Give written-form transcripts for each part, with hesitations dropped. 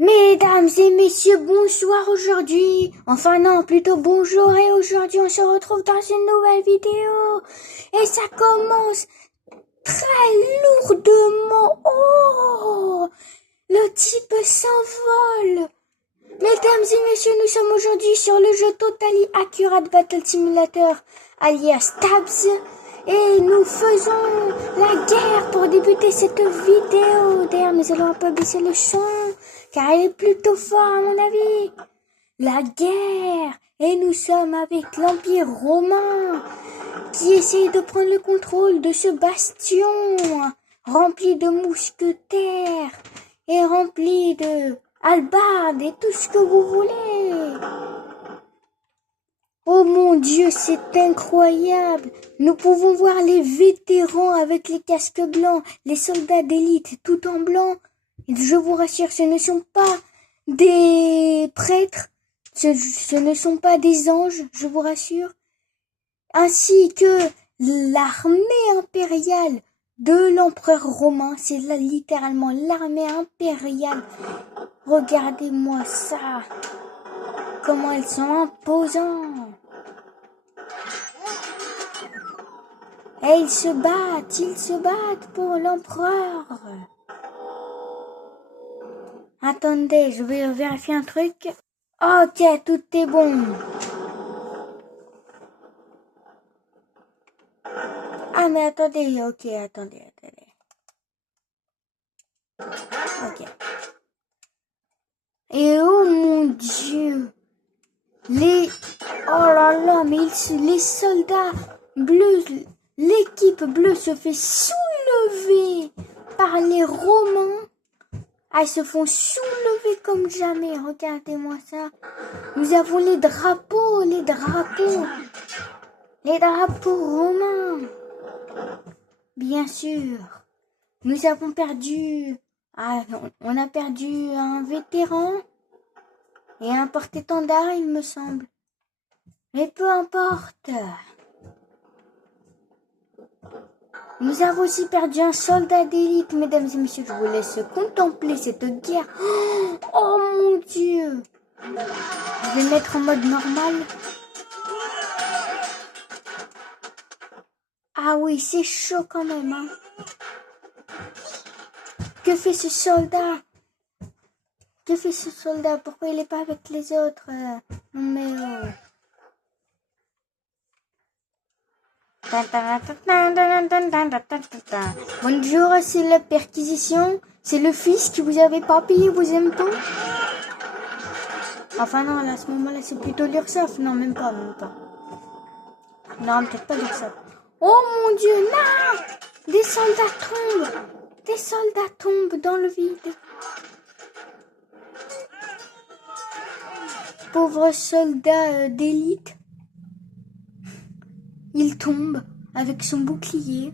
Mesdames et messieurs, bonsoir aujourd'hui. Enfin non, plutôt bonjour et aujourd'hui on se retrouve dans une nouvelle vidéo. Et ça commence très lourdement. Oh, le type s'envole. Mesdames et messieurs, nous sommes aujourd'hui sur le jeu Totally Accurate Battle Simulator, alias Tabs. Et nous faisons la guerre pour débuter cette vidéo. D'ailleurs, nous allons un peu baisser le son, car il est plutôt fort à mon avis. La guerre. Et nous sommes avec l'Empire romain, qui essaye de prendre le contrôle de ce bastion, rempli de mousquetaires, et rempli de hallebardes et tout ce que vous voulez. Oh mon Dieu, c'est incroyable. Nous pouvons voir les vétérans avec les casques blancs, les soldats d'élite tout en blanc. Et je vous rassure, ce ne sont pas des prêtres, ce ne sont pas des anges, je vous rassure. Ainsi que l'armée impériale de l'empereur romain, c'est là littéralement l'armée impériale. Regardez-moi ça. Comment ils sont imposants. Et ils se battent pour l'empereur. Attendez, je vais vérifier un truc. Ok, tout est bon. Ah mais attendez, ok, attendez. Ok. Et oh mon Dieu. Oh là là, mais les soldats bleus, l'équipe bleue se fait soulever par les Romains. Ah, ils se font soulever comme jamais. Regardez-moi ça. Nous avons les drapeaux romains. Bien sûr. Nous avons perdu. Ah, on a perdu un vétéran et un porte-étendard, il me semble. Mais peu importe. Nous avons aussi perdu un soldat d'élite, mesdames et messieurs. Je vous laisse contempler cette guerre. Oh mon Dieu. Je vais mettre en mode normal. Ah oui, c'est chaud quand même. Hein. Que fait ce soldat? Pourquoi il n'est pas avec les autres? Non mais... Bonjour, c'est la perquisition. C'est le fils qui vous avait pas payé vos impôts. Enfin non, là, à ce moment-là, c'est plutôt l'URSSAF. Non, même pas. Non, peut-être pas l'URSSAF. Oh mon Dieu, non! Des soldats tombent dans le vide. Pauvre soldat d'élite. Il tombe avec son bouclier.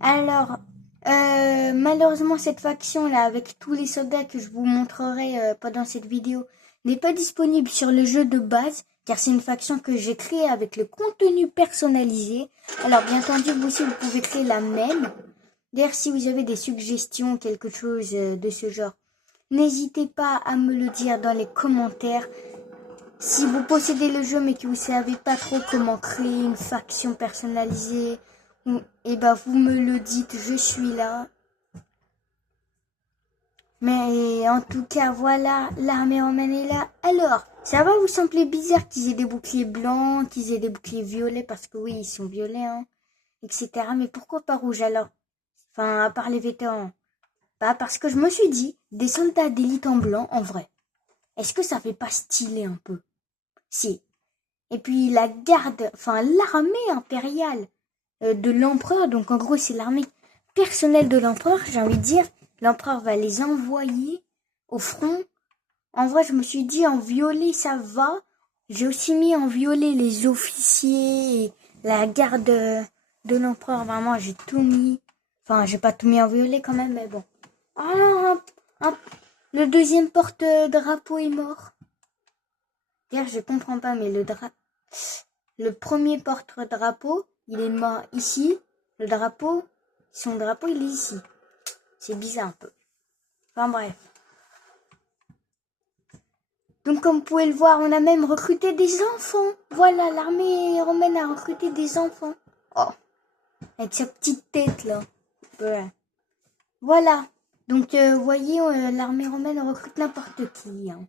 Alors, malheureusement, cette faction-là, avec tous les soldats que je vous montrerai pendant cette vidéo, n'est pas disponible sur le jeu de base, car c'est une faction que j'ai créée avec le contenu personnalisé. Alors, bien entendu, vous aussi, vous pouvez créer la même. D'ailleurs, si vous avez des suggestions, quelque chose de ce genre, n'hésitez pas à me le dire dans les commentaires. Si vous possédez le jeu mais que vous savez pas trop comment créer une faction personnalisée, et ben vous me le dites, je suis là. Mais en tout cas, voilà, l'armée romaine est là. Alors, ça va vous sembler bizarre qu'ils aient des boucliers blancs, qu'ils aient des boucliers violets, parce que oui, ils sont violets, hein, etc. Mais pourquoi pas rouge alors? Enfin, à part les vétérans. Bah, parce que je me suis dit, des soldats d'élite en blanc, en vrai, est-ce que ça fait pas stylé un peu? Si. Et puis la garde, enfin l'armée impériale de l'empereur, donc en gros c'est l'armée personnelle de l'empereur, j'ai envie de dire, l'empereur va les envoyer au front. En vrai, je me suis dit en violet ça va. J'ai aussi mis en violet les officiers, et la garde de l'empereur, vraiment j'ai tout mis. Enfin, j'ai pas tout mis en violet quand même, mais bon. Ah, le deuxième porte-drapeau est mort. D'ailleurs, je comprends pas, mais le premier porte-drapeau, il est mort ici. Son drapeau, il est ici. C'est bizarre un peu. Enfin bref. Donc comme vous pouvez le voir, on a même recruté des enfants. Voilà, l'armée romaine a recruté des enfants. Oh, avec sa petite tête là. Ouais. Voilà. Donc vous voyez, l'armée romaine recrute n'importe qui. Hein.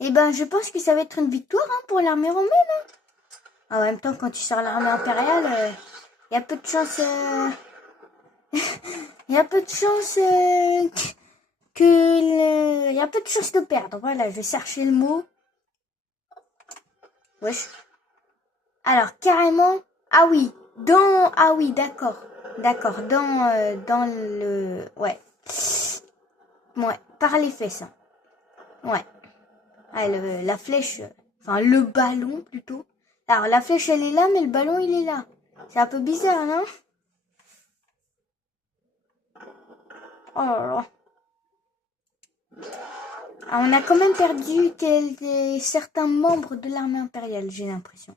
Et ben je pense que ça va être une victoire hein, pour l'armée romaine. Hein. En même temps, quand tu sors l'armée impériale, il y a peu de chance... Il y a peu de chance il y a peu de chance de perdre. Voilà, je vais chercher le mot. Wesh. Alors, carrément... Ah oui, Ah oui, d'accord. D'accord, dans le... Ouais. Ouais, par les fesses. Hein. Ouais. Ah, la flèche... Enfin, le ballon, plutôt. Alors, la flèche, elle est là, mais le ballon, il est là. C'est un peu bizarre, non? Oh là là. Ah, on a quand même perdu certains membres de l'armée impériale, j'ai l'impression.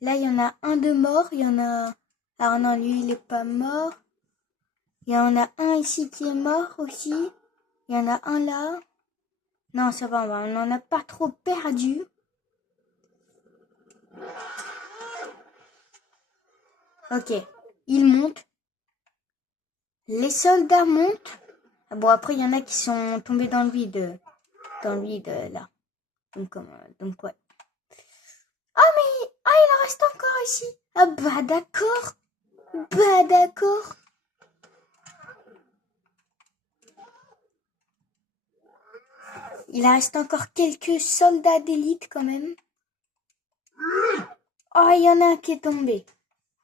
Là, il y en a un de mort, il y en a... Alors non, lui, il est pas mort. Il y en a un ici qui est mort aussi. Il y en a un là. Non, ça va, on n'en a pas trop perdu. Ok, ils montent. Les soldats montent. Ah bon, après, il y en a qui sont tombés dans le vide. Dans le vide, là. Donc ouais. Ah, mais... Ah, il en reste encore ici. Ah bah d'accord. Bah d'accord. Il reste encore quelques soldats d'élite quand même. Oh, il y en a un qui est tombé.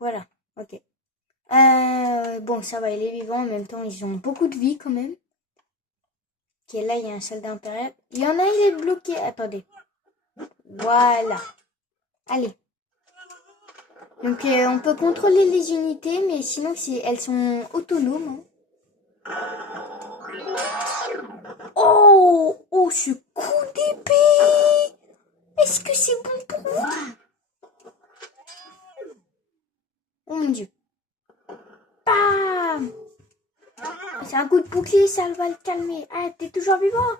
Voilà, ok. Bon, ça va, il est vivant. En même temps, ils ont beaucoup de vie quand même. Ok, là, il y a un soldat impérial. Il y en a, il est bloqué. Attendez. Voilà. Allez. Donc, on peut contrôler les unités, mais sinon, elles sont autonomes. Hein. Oh, oh, ce coup d'épée. Est-ce que c'est bon pour moi? Oh mon dieu. Bam! C'est un coup de bouclier, ça va le calmer. Ah, t'es toujours vivant?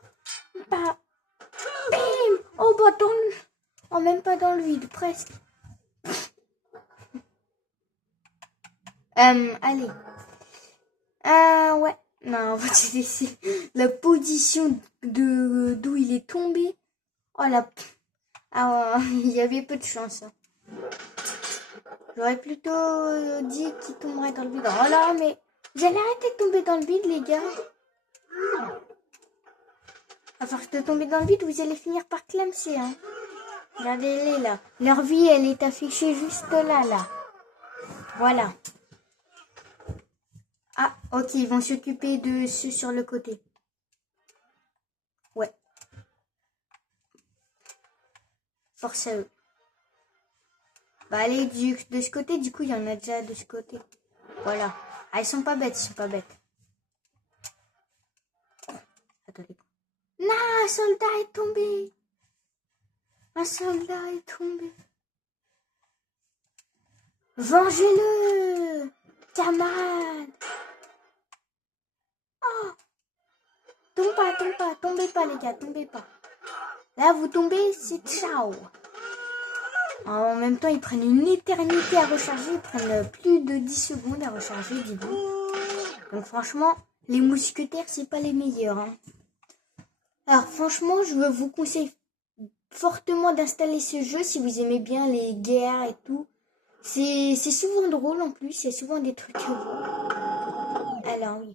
Bah. Bim! Oh, bah, oh, même pas dans le vide, presque. Allez. Ouais. Non, on va te laisser la position d'où il est tombé. Oh là. Ah, il y avait peu de chance. Hein. J'aurais plutôt dit qu'il tomberait dans le vide. Oh là, mais vous allez arrêter de tomber dans le vide, les gars. À force de tomber dans le vide, vous allez finir par clamser. Hein. Regardez-les là. Leur vie, elle est affichée juste là, là. Voilà. Ah, ok, ils vont s'occuper de ceux sur le côté. Ouais. Force à eux. Bah allez, de ce côté, du coup, il y en a déjà de ce côté. Voilà. Ah, ils sont pas bêtes, ils sont pas bêtes. Attendez. Non, un soldat est tombé. Un soldat est tombé. Vengez-le, camarade. Oh. Tombez pas, les gars, tombez pas. Là, vous tombez, c'est ciao. En même temps, ils prennent une éternité à recharger. Ils prennent plus de 10 secondes à recharger, dis-vous. Donc franchement, les mousquetaires, c'est pas les meilleurs. Hein. Alors franchement, je vous conseille fortement d'installer ce jeu si vous aimez bien les guerres et tout. C'est souvent drôle en plus, il y a souvent des trucs que vous... Alors oui,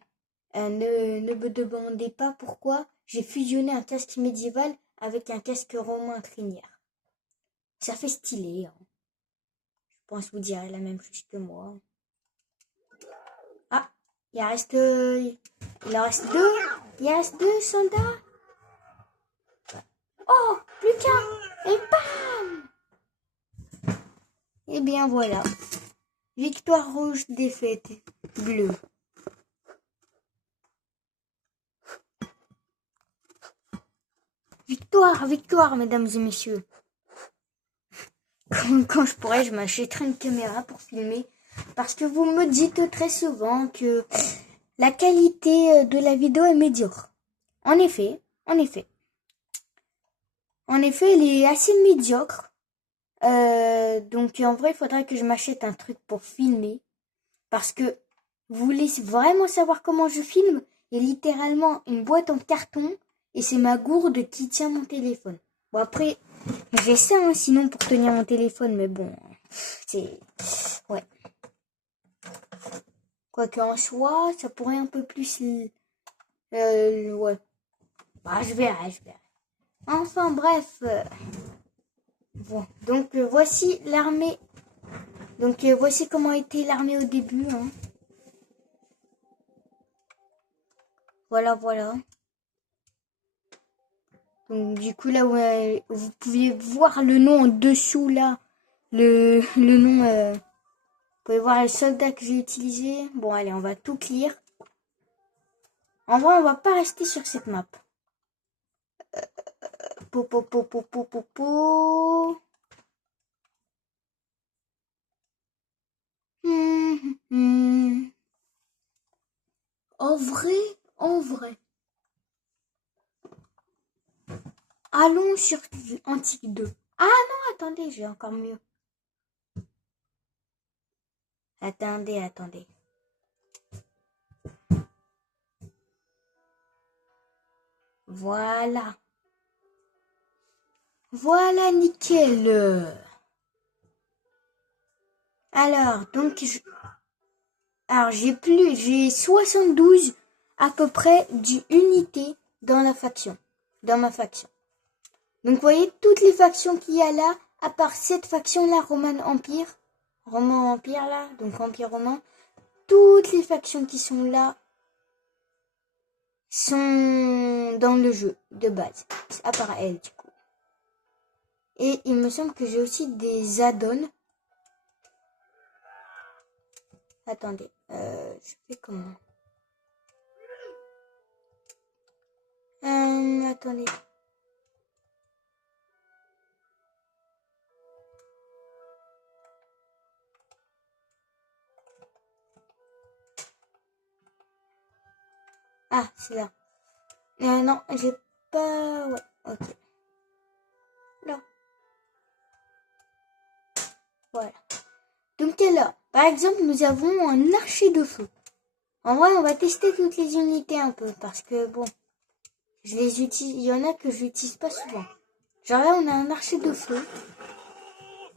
ne me demandez pas pourquoi j'ai fusionné un casque médiéval avec un casque romain crinière. Ça fait stylé. Hein. Je pense que vous direz la même chose que moi. Ah, il en reste deux. Il reste deux soldats. Oh, plus qu'un. Et bam! Et bien voilà. Victoire rouge, défaite bleue. Victoire, victoire, mesdames et messieurs. Quand je pourrais, je m'achèterai une caméra pour filmer. Parce que vous me dites très souvent que la qualité de la vidéo est médiocre. En effet. En effet, elle est assez médiocre. Donc en vrai, il faudrait que je m'achète un truc pour filmer. Parce que vous voulez vraiment savoir comment je filme? Il y a littéralement une boîte en carton et c'est ma gourde qui tient mon téléphone. Bon après, j'ai ça hein, sinon pour tenir mon téléphone, mais bon, c'est... Ouais. Quoique en soi, ça pourrait un peu plus... ouais. Bah, je verrai. Enfin bref. Bon. Donc voici l'armée. Donc voici comment était l'armée au début. Hein. Voilà. Donc du coup là vous pouvez voir le nom en dessous là. Le nom. Vous pouvez voir les soldats que j'ai utilisés. Bon allez, on va tout clear. En vrai, on va pas rester sur cette map. Po. En vrai. Allons sur Antique 2. Ah non, attendez, j'ai encore mieux. Attendez. Voilà. Voilà, nickel. Alors, donc, j'ai 72 à peu près d'unités dans la faction. Dans ma faction. Donc, vous voyez, toutes les factions qu'il y a là, à part cette faction-là, Roman Empire, là, donc Empire Romain, toutes les factions qui sont là sont dans le jeu de base, à part elle, du coup. Et il me semble que j'ai aussi des add-ons. Attendez, je fais comment? Attendez. Ah, c'est là. Non, j'ai pas... Ouais, ok. Là. Voilà. Donc là, par exemple, nous avons un archer de feu. En vrai, on va tester toutes les unités un peu, parce que, bon, je les utilise... Il y en a que je n'utilise pas souvent. Genre là, on a un archer de feu.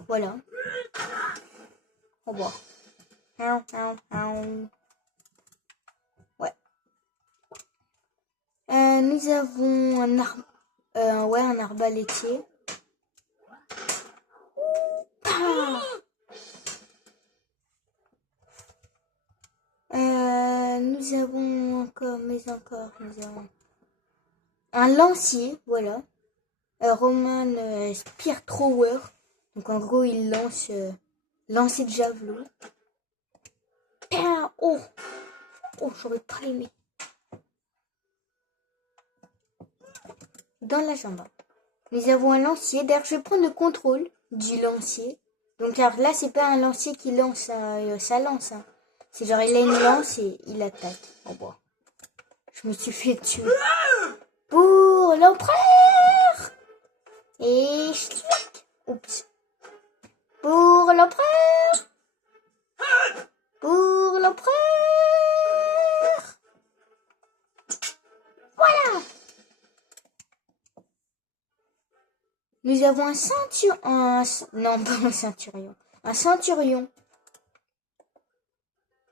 Voilà. Au revoir. Ouais. Nous avons un arbalétier. Ah nous avons nous avons un lancier, voilà. Roman Spear Thrower. Donc en gros, il lance lancer de javelot. Oh, j'aurais pas aimé. Dans la jambe. Nous avons un lancier. D'ailleurs, je vais prendre le contrôle du lancier. Donc alors là, c'est pas un lancier qui lance ça lance. Hein. C'est genre il a une lance et il attaque. Oh bon. Je me suis fait tuer. Pour l'empereur. Et oups. Pour l'empereur. Pour l'empereur. Voilà. Nous avons un centurion. Non, pas un ceinturion. Un centurion.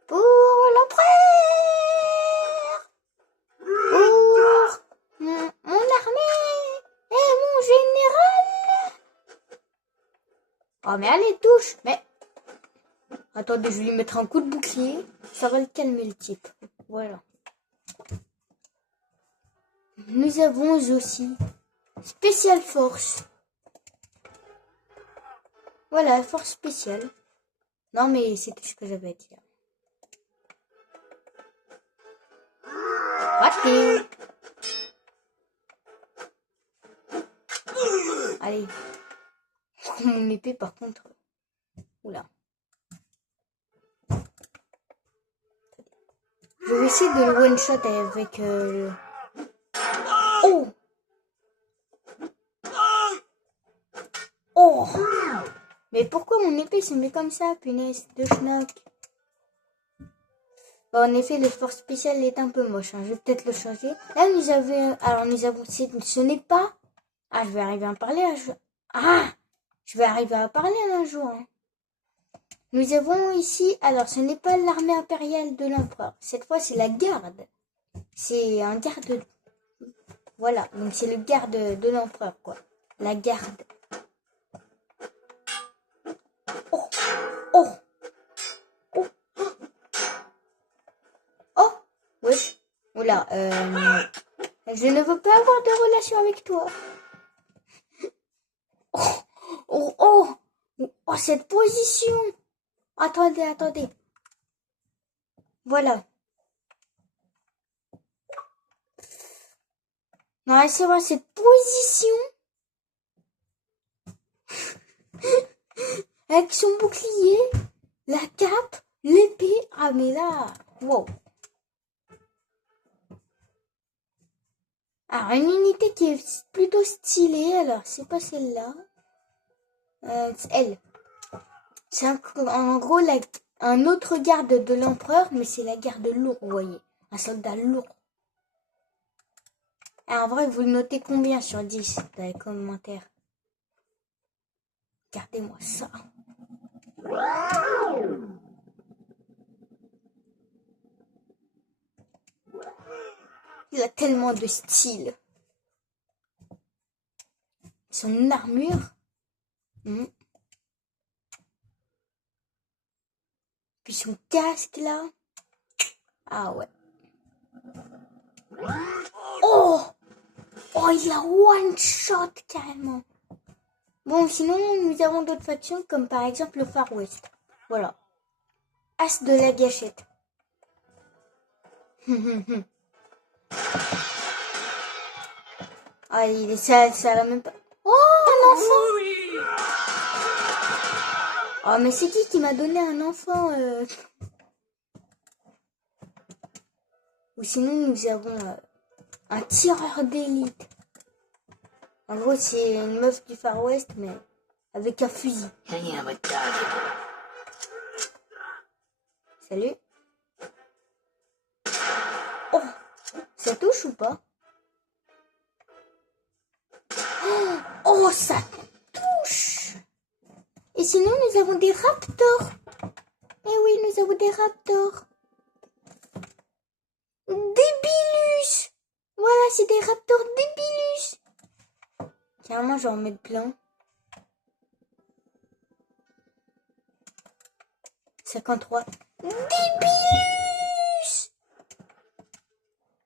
Pour l'empereur. Pour mon armée. Et mon général. Oh, mais allez, touche. Mais... Attendez, je vais lui mettre un coup de bouclier. Ça va le calmer, le type. Voilà. Nous avons aussi Special Force. Voilà, force spéciale. Non, mais c'est tout ce que j'avais à dire. Raté. Allez. Mon épée, par contre. Oula. Je vais essayer de le one-shot avec... Oh! Oh! Mais pourquoi mon épée se met comme ça, punaise de schnock? Bon, en effet, le sport spécial est un peu moche. Hein. Je vais peut-être le changer. Là, nous avons... Alors, nous avons... Ce n'est pas... Ah, je vais arriver à parler un jour. Ah! Je vais arriver à parler un jour. Hein. Nous avons ici... Alors, ce n'est pas l'armée impériale de l'empereur. Cette fois, c'est la garde. C'est un garde... Voilà. Donc, c'est le garde de l'empereur, quoi. La garde. Oh! Oh! Oh! Oh! Wesh. Oula, je ne veux pas avoir de relation avec toi. Oh! Oh! Oh! Oh, cette position! Attendez, attendez. Voilà. Non, c'est vrai, cette position. Avec son bouclier, la cape, l'épée. Ah, mais là, wow. Alors, une unité qui est plutôt stylée. Alors, c'est pas celle-là. C'est elle. C'est en gros un autre garde de l'empereur, mais c'est la garde lourde, vous voyez. Un soldat lourd. Alors, en vrai, vous le notez combien sur 10 dans les commentaires? Regardez-moi ça. Il a tellement de style. Son armure. Puis son casque là. Ah ouais. Oh! Oh, il a one shot carrément. Bon, sinon, nous avons d'autres factions comme par exemple le Far West. Voilà. As de la gâchette. Ah, ça l'a même pas... Oh, un enfant! Oh, mais c'est qui m'a donné un enfant Ou sinon, nous avons un tireur d'élite. En gros, c'est une meuf du Far West, mais avec un fusil. Salut. Oh, ça touche ou pas? Oh, ça touche! Et sinon, nous avons des raptors. Eh oui, nous avons des raptors. Débilus! Voilà, c'est des raptors débilus. Carrément, je vais en mettre plein. 53. Débilus!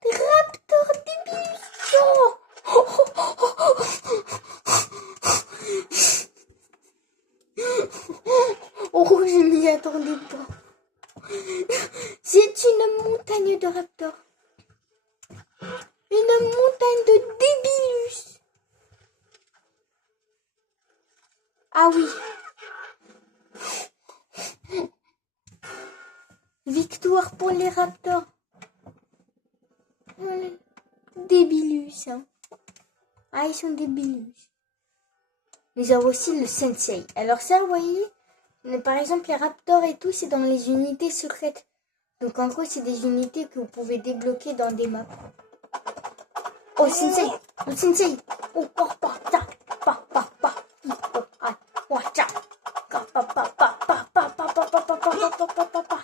Des raptors débilus! Oh! Oh, je m'y attendais pas. C'est une montagne de raptors. Une montagne de débilus. Ah oui. Victoire pour les raptors. Voilà. Débilus. Hein. Ah, ils sont débilus. Nous avons aussi le sensei. Alors ça, vous voyez, par exemple, les raptors et tout, c'est dans les unités secrètes. Donc en gros, c'est des unités que vous pouvez débloquer dans des maps. Oh, sensei! Oh, sensei! Oh, pa, pa, ta, pa, pa, pa, oh, ah, oh, ta, pa, pa, pa, pa, pa, pa, pa, pa, pa, pa, pa, pa, pa, pa.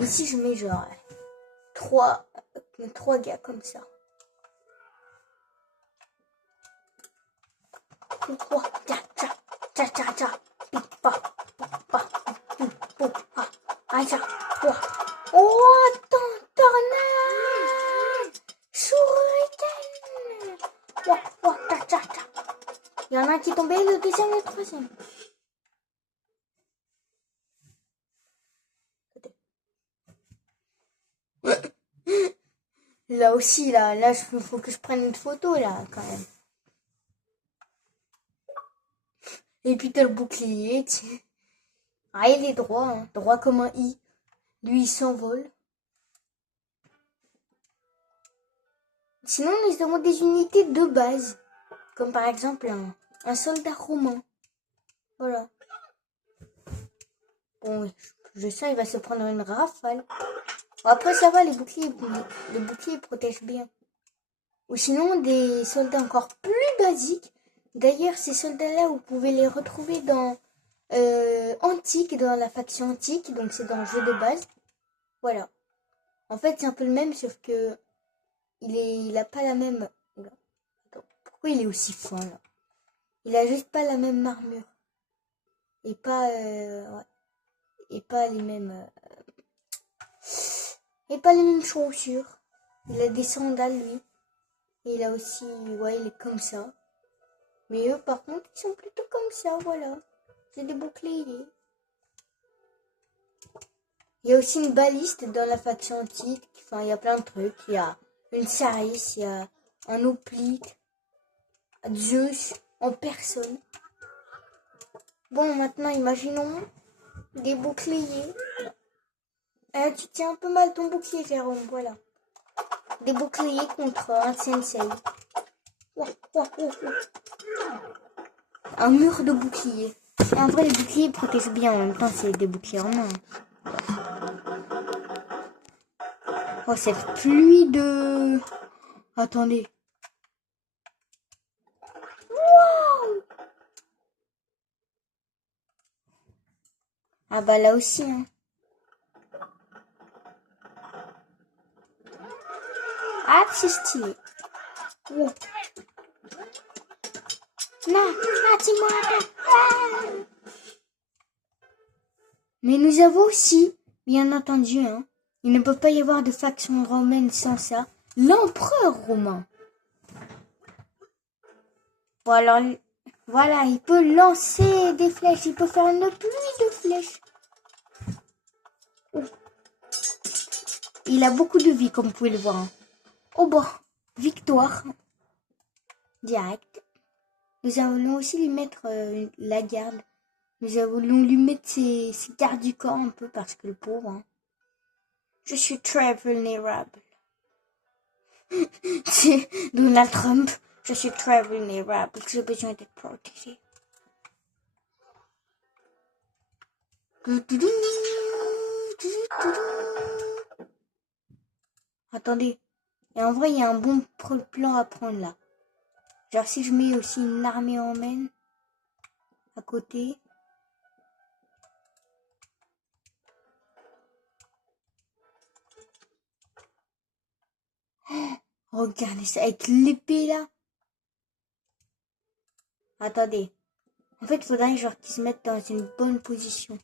Ici, je mets genre trois gars comme ça. 哇呀呀呀呀呀！比吧吧吧不不啊！哎呀哇哇tornade shuriken! Ouah ouah ta ta ta! Il y en a un qui est tombé, le deuxième et le troisième. Là aussi, là, il faut que je prenne une photo, là, quand même. Et puis t'as le bouclier, tiens. Ah, il est droit, hein. Droit comme un i. Lui, il s'envole. Sinon, nous avons des unités de base, comme par exemple un soldat romain. Voilà. Bon, je sens il va se prendre une rafale. Bon, après, ça va, les boucliers protègent bien. Ou sinon, des soldats encore plus basiques. D'ailleurs, ces soldats-là, vous pouvez les retrouver dans Antique, dans la faction Antique. Donc, c'est dans le jeu de base. Voilà. En fait, c'est un peu le même, sauf que il a pas la même... Oula. Attends, pourquoi il est aussi fin, là? Il a juste pas la même armure. Et pas... ouais. Et pas les mêmes... et pas les mêmes chaussures. Il a des sandales, lui. Et il a aussi... Ouais, il est comme ça. Mais eux, par contre, ils sont plutôt comme ça, voilà. C'est des boucliers. Il y a aussi une baliste dans la faction antique. Enfin, il y a plein de trucs. Il y a une Saris, il y a un Hoplite, Zeus en personne. Bon, maintenant, imaginons des boucliers. Tu tiens un peu mal ton bouclier, Jérôme, voilà. Des boucliers contre un sensei. Un mur de boucliers. Et en vrai, les boucliers protègent bien. En même temps, c'est des boucliers en main. Oh, cette pluie de... Attendez. Wow. Ah bah là aussi, hein. Ah, c'est stylé. Wow. Non, dis-moi. Mais nous avons aussi, bien entendu, hein, il ne peut pas y avoir de faction romaine sans ça, l'empereur romain. Bon alors, voilà, il peut lancer des flèches, il peut faire une pluie de flèches. Oh. Il a beaucoup de vie, comme vous pouvez le voir. Hein. Oh bah, victoire. Direct. Nous allons aussi lui mettre la garde. Nous allons lui mettre ses gardes du corps un peu, parce que le pauvre... Hein. Je suis très vulnérable. C'est Donald Trump. Je suis très vulnérable. J'ai besoin d'être protégé. Attendez. Et en vrai, il y a un bon plan à prendre là. Genre si je mets aussi une armée en main à côté. Oh, regardez ça avec l'épée là. Attendez. En fait, il faudrait genre qu'ils se mettent dans une bonne position.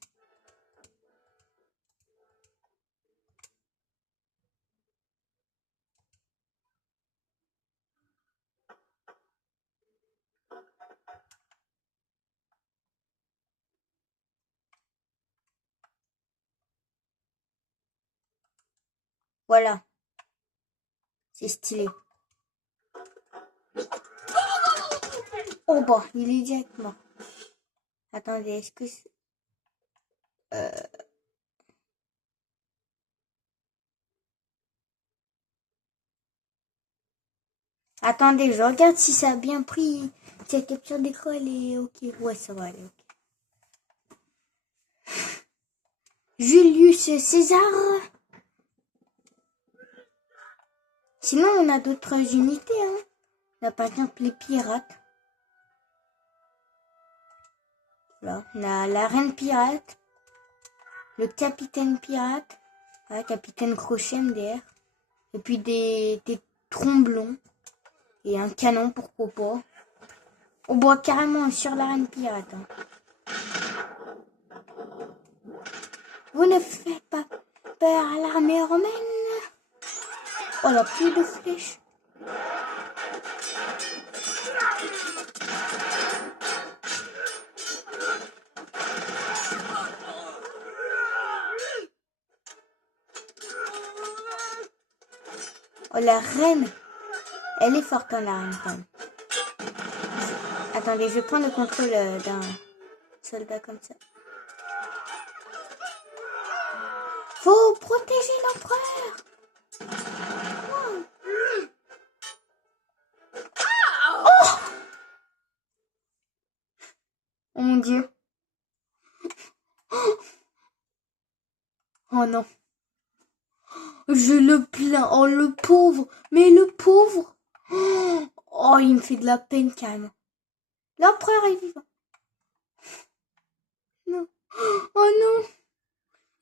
Voilà. C'est stylé. Oh bah, il est directement. Attendez, est-ce que... Attendez, je regarde si ça a bien pris. Si la capture d'écran, elle est ok. Ouais, ça va aller, ok. Julius César. Sinon, on a d'autres unités. Hein. On a par exemple les pirates. Là, on a la reine pirate. Le capitaine pirate. Ah, capitaine crochet MDR. Et puis des tromblons. Et un canon, pourquoi pas. On boit carrément sur la reine pirate. Hein. Vous ne faites pas peur à l'armée romaine. Oh, la pluie de flèches. Oh, la reine. Elle est forte, hein, la reine, quand même. Attendez, je vais prendre le contrôle d'un soldat comme ça. Faut protéger l'empereur. Oh non. Je le plains. Oh, le pauvre. Mais le pauvre. Oh, il me fait de la peine, carrément. L'empereur est vivant. Non. Oh non.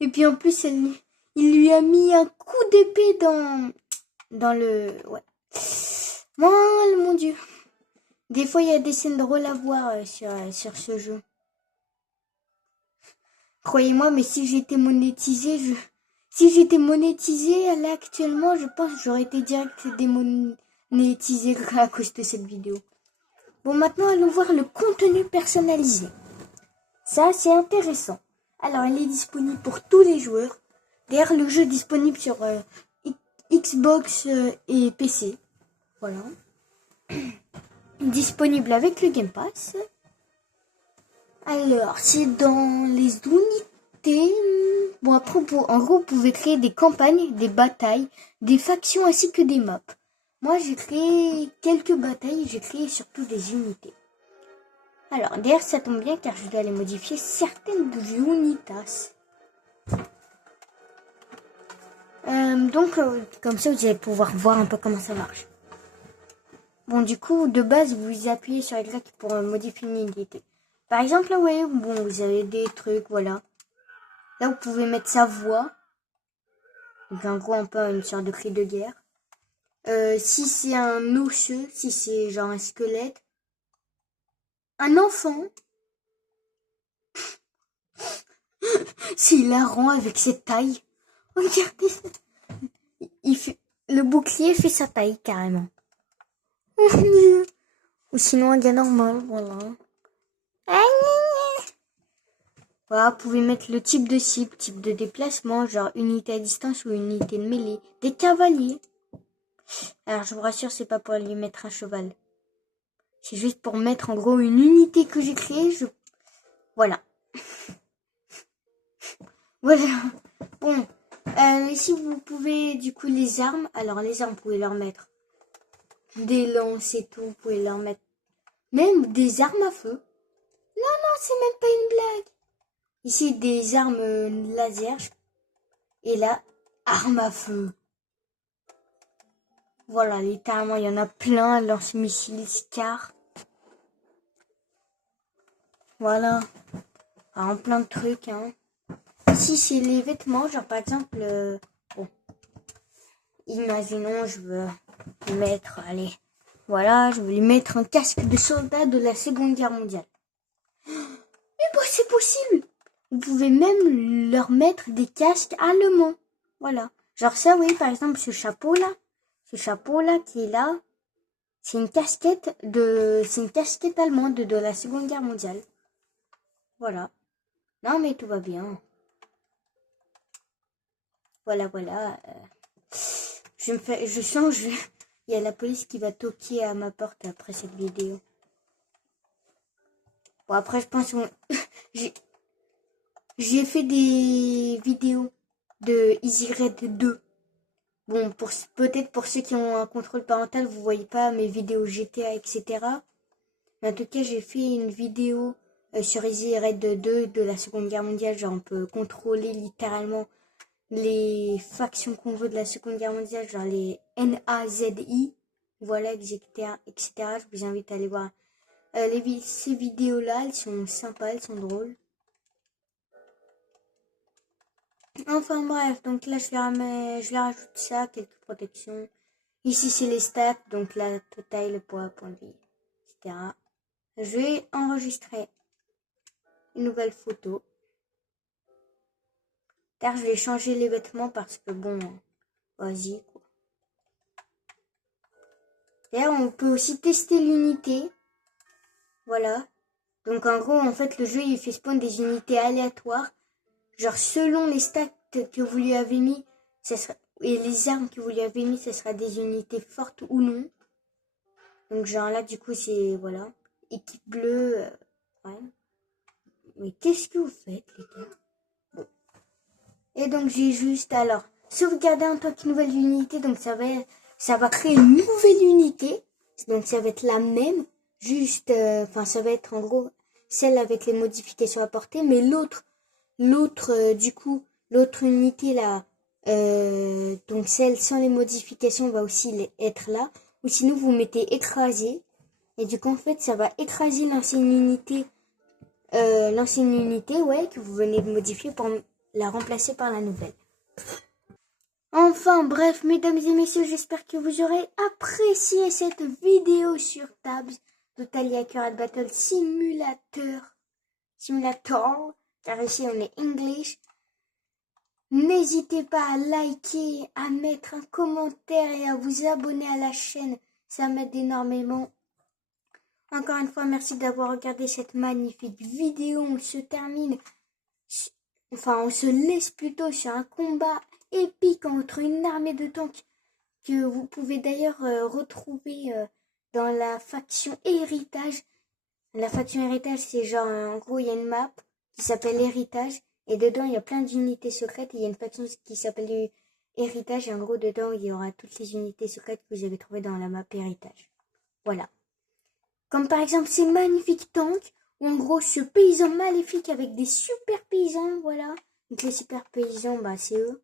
Et puis en plus, il lui a mis un coup d'épée dans le... Ouais. Oh, mon Dieu. Des fois, il y a des scènes drôles à voir sur ce jeu. Croyez-moi, mais si j'étais monétisé, là actuellement, je pense que j'aurais été direct démonétisé à cause de cette vidéo. Bon, maintenant, allons voir le contenu personnalisé. Ça, c'est intéressant. Alors, elle est disponible pour tous les joueurs. D'ailleurs, le jeu est disponible sur Xbox et PC. Voilà. Disponible avec le Game Pass. Alors, c'est dans les unités. Bon, après, en gros, vous pouvez créer des campagnes, des batailles, des factions ainsi que des maps. Moi, j'ai créé quelques batailles, j'ai créé surtout des unités. Alors, d'ailleurs, ça tombe bien car je dois aller modifier certaines unitas. Donc, comme ça, vous allez pouvoir voir un peu comment ça marche. Bon, du coup, de base, vous appuyez sur Y pour modifier une unité. Par exemple, là, vous voyez, bon, vous avez des trucs, voilà. Là, vous pouvez mettre sa voix. Donc, en gros, un peu une sorte de cri de guerre. Si c'est un osseux, si c'est genre un squelette. Un enfant. C'est hilarant avec cette taille. Regardez ça. Le bouclier fait sa taille, carrément. Ou sinon un gars normal, voilà. Voilà, vous pouvez mettre le type de cible, type de déplacement, genre unité à distance ou unité de mêlée. Des cavaliers. Alors je vous rassure, c'est pas pour lui mettre un cheval. C'est juste pour mettre en gros une unité que j'ai créée. Voilà. Voilà. Bon. Ici vous pouvez du coup les armes. Alors les armes, vous pouvez leur mettre des lances et tout. Vous pouvez leur mettre même des armes à feu. Non, c'est même pas une blague. Ici, des armes laser. Et là, armes à feu. Voilà, littéralement, il y en a plein. Lance-missiles, Scar. Voilà. En plein de trucs, hein. Ici, c'est les vêtements. Genre, par exemple, bon. Imaginons, je veux mettre, allez. Voilà, je veux lui mettre un casque de soldat de la Seconde Guerre mondiale. Mais bon, c'est possible. Vous pouvez même leur mettre des casques allemands. Voilà. Genre ça, oui, par exemple, ce chapeau-là qui est là, c'est une casquette allemande de la Seconde Guerre mondiale. Voilà. Non, mais tout va bien. Voilà. Il y a la police qui va toquer à ma porte après cette vidéo. Bon, après, je pense que j'ai fait des vidéos de Easy Red 2. Bon, peut-être pour ceux qui ont un contrôle parental, vous voyez pas mes vidéos GTA, etc. Mais en tout cas, j'ai fait une vidéo sur Easy Red 2 de la Seconde Guerre mondiale. Genre, on peut contrôler littéralement les factions qu'on veut de la Seconde Guerre mondiale, genre les NAZI. Voilà, etc. Je vous invite à aller voir ces vidéos-là. Elles sont sympas, elles sont drôles. Enfin bref, donc là je leur rajoute ça, quelques protections. Ici c'est les stats, donc la totale, le poids, point de vie, etc. Je vais enregistrer une nouvelle photo. Car je vais changer les vêtements parce que bon, vas-y quoi. D'ailleurs on peut aussi tester l'unité. Voilà. Donc en gros en fait le jeu il fait spawn des unités aléatoires. Genre selon les stats que vous lui avez mis, et les armes que vous lui avez mis, ce sera des unités fortes ou non. Donc genre là du coup c'est, voilà, équipe bleue, ouais. Mais qu'est-ce que vous faites les gars? Bon. Et donc j'ai juste alors sauvegarder en tant que nouvelle unité, donc ça va créer une nouvelle unité. Donc ça va être la même, juste, ça va être en gros celle avec les modifications apportées, mais l'autre du coup L'autre unité là, donc celle sans les modifications va aussi être là. Ou sinon vous mettez écraser. Et du coup en fait ça va écraser l'ancienne unité ouais, que vous venez de modifier pour la remplacer par la nouvelle. Enfin bref, mesdames et messieurs, j'espère que vous aurez apprécié cette vidéo sur Tabs de Thalia Current Battle Simulator, car ici on est English. N'hésitez pas à liker, à mettre un commentaire et à vous abonner à la chaîne, ça m'aide énormément. Encore une fois, merci d'avoir regardé cette magnifique vidéo. On se laisse plutôt sur un combat épique entre une armée de tanks que vous pouvez d'ailleurs retrouver dans la faction Héritage. La faction Héritage, c'est genre, en gros, il y a une map qui s'appelle Héritage, et dedans, il y a plein d'unités secrètes, et il y a une faction qui s'appelle Héritage, et en gros, dedans, il y aura toutes les unités secrètes que vous avez trouvées dans la map Héritage. Voilà. Comme par exemple ces magnifiques tanks, ou en gros ce paysan maléfique avec des super paysans, voilà. Donc les super paysans, bah c'est eux,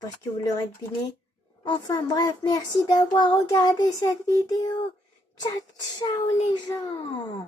parce que vous l'aurez deviné. Enfin bref, merci d'avoir regardé cette vidéo. Ciao ciao les gens.